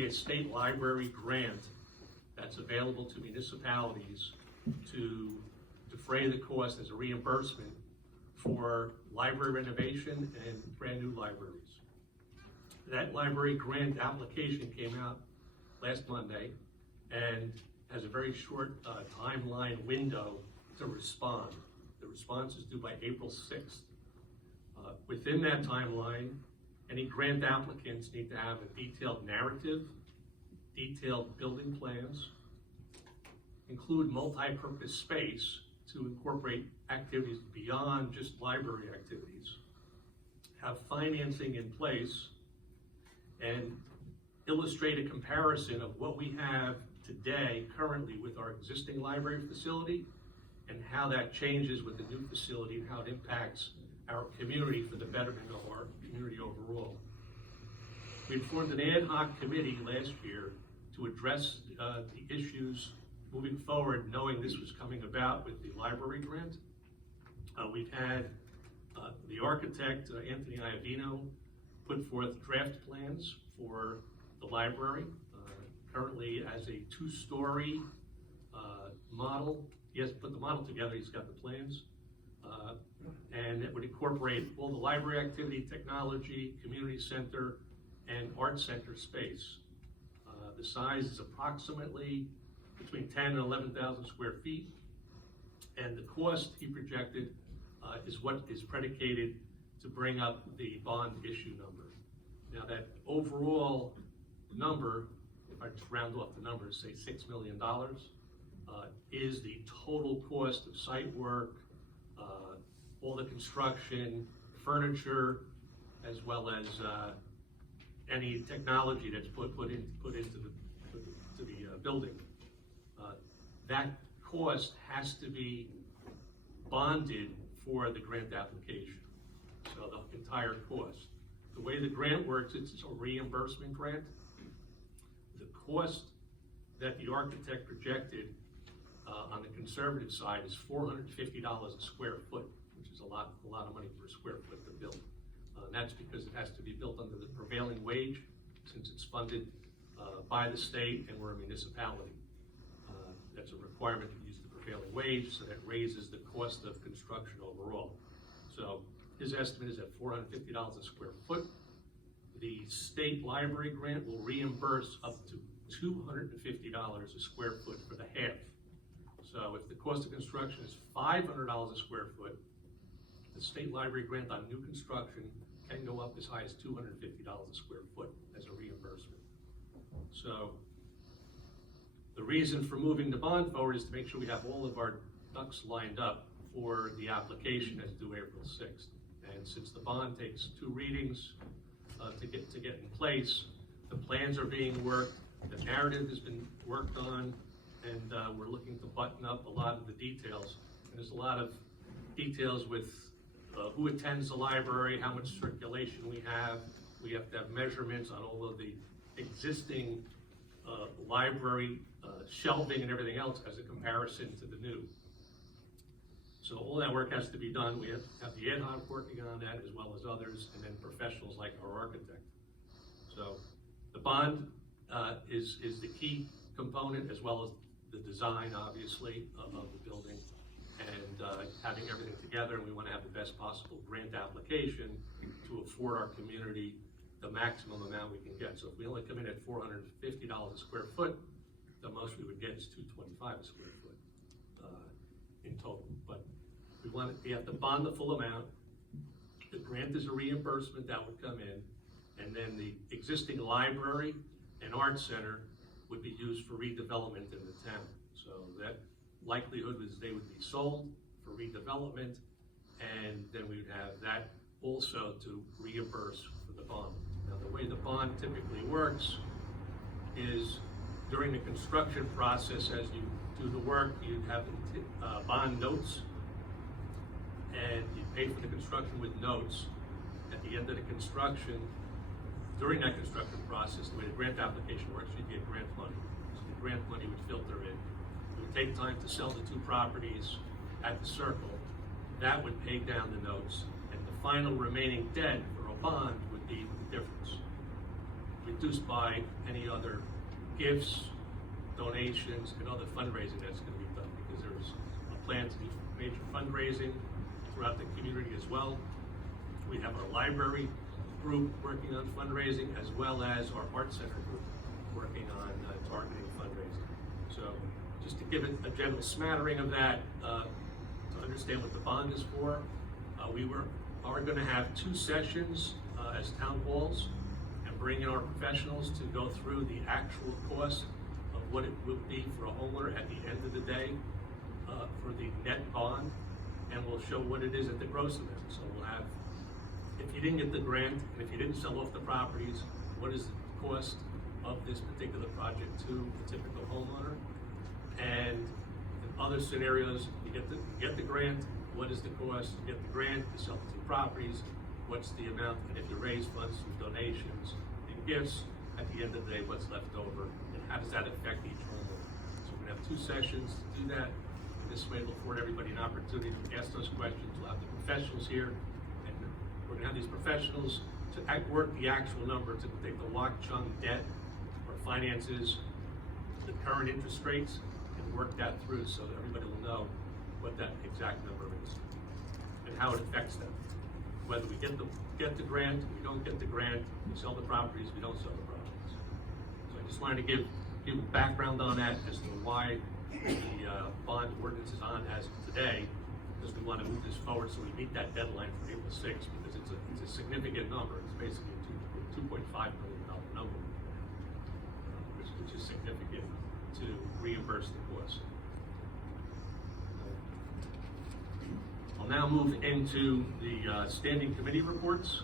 A state library grant that's available to municipalities to defray the cost as a reimbursement for library renovation and brand new libraries. That library grant application came out last Monday and has a very short timeline window to respond. The response is due by April 6th. Within that timeline, any grant applicants need to have a detailed narrative, detailed building plans, include multi-purpose space to incorporate activities beyond just library activities, have financing in place, and illustrate a comparison of what we have today currently with our existing library facility and how that changes with the new facility and how it impacts our community for the betterment of our community overall. We formed an ad hoc committee last year to address the issues moving forward, knowing this was coming about with the library grant. We've had the architect, Anthony Iovino, put forth draft plans for the library, currently as a two-story model. He hasn't put the model together, he's got the plans. And it would incorporate all the library activity, technology, community center, and art center space. The size is approximately between 10 and 11,000 square feet. And the cost he projected is what is predicated to bring up the bond issue number. Now that overall number, if I just round off the numbers, say $6 million, is the total cost of site work, all the construction, furniture, as well as any technology that's put into the building. That cost has to be bonded for the grant application. So the entire cost. The way the grant works, it's a reimbursement grant. The cost that the architect projected on the conservative side is $450 a square foot, which is a lot of money for a square foot to build. And that's because it has to be built under the prevailing wage, since it's funded by the state and we're a municipality. That's a requirement to use the prevailing wage, so that raises the cost of construction overall. So his estimate is at $450 a square foot. The state library grant will reimburse up to $250 a square foot for the half. So if the cost of construction is $500 a square foot, the state library grant on new construction can go up as high as $250 a square foot as a reimbursement. So the reason for moving the bond forward is to make sure we have all of our ducks lined up for the application that's due April 6th. And since the bond takes 2 readings to get in place, the plans are being worked, the narrative has been worked on, and we're looking to button up a lot of the details. And there's a lot of details with who attends the library, how much circulation we have. We have to have measurements on all of the existing library shelving and everything else as a comparison to the new. So all that work has to be done. We have the ad hoc working on that as well as others, and then professionals like our architect. So the bond is the key component, as well as the design, obviously, of the building, and having everything together. And we want to have the best possible grant application to afford our community the maximum amount we can get. So if we only come in at $450 a square foot, the most we would get is $225 a square foot in total. But we have to bond the full amount. The grant is a reimbursement that would come in, and then the existing library and art center would be used for redevelopment in the town. So that likelihood is they would be sold for redevelopment, and then we would have that also to reimburse for the bond. Now the way the bond typically works is during the construction process, as you do the work, you have bond notes, and you pay for the construction with notes. At the end of the construction, during that construction process, the way the grant application works, you get grant money. So the grant money would filter in. It would take time to sell the 2 properties at the circle. That would pay down the notes, and the final remaining debt for a bond would be the difference. reduced by any other gifts, donations, and other fundraising that's going to be done, because there's a plan to do major fundraising throughout the community as well. We have our library group working on fundraising, as well as our art center group working on targeting fundraising. So just to give it a general smattering of that, to understand what the bond is for, we are going to have 2 sessions as town halls, and bring in our professionals to go through the actual cost of what it would be for a homeowner at the end of the day for the net bond, and we'll show what it is at the gross amount. So we'll have, if you didn't get the grant, and if you didn't sell off the properties, what is the cost of this particular project to the typical homeowner? And in other scenarios, you get the grant, what is the cost? You get the grant, you sell the 2 properties, what's the amount? And if you raise funds through donations and gifts, at the end of the day, what's left over, and how does that affect each homeowner? So we're gonna have 2 sessions to do that. And this way it'll afford everybody an opportunity to ask those questions. We'll have the professionals here, and we're gonna have these professionals to work the actual number, to take the Watchung debt or finances, the current interest rates, and work that through so that everybody will know what that exact number is and how it affects them. Whether we get the grant, we don't get the grant, we sell the properties, we don't sell the properties. So I just wanted to give a background on that as to why the bond ordinance is on as of today, because we want to move this forward so we meet that deadline for April 6th, because it's a significant number. It's basically a $2.5 million number, which is significant to reimburse the cost. I'll now move into the standing committee reports.